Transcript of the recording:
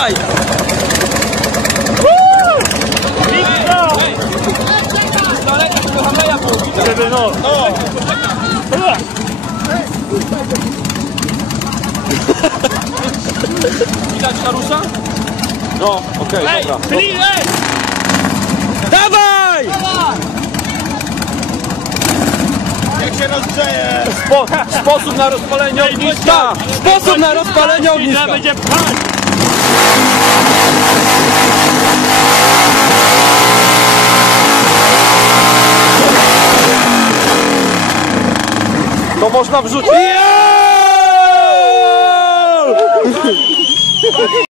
Dawaj! Żeby no. Widać Karusza? No, okej, dobra. Dawaj! Jak się rozgrzeje! Sposób na rozpalenie ogniska! Sposób na rozpalenie ogniska! Będzie pchać! To można wrzucić.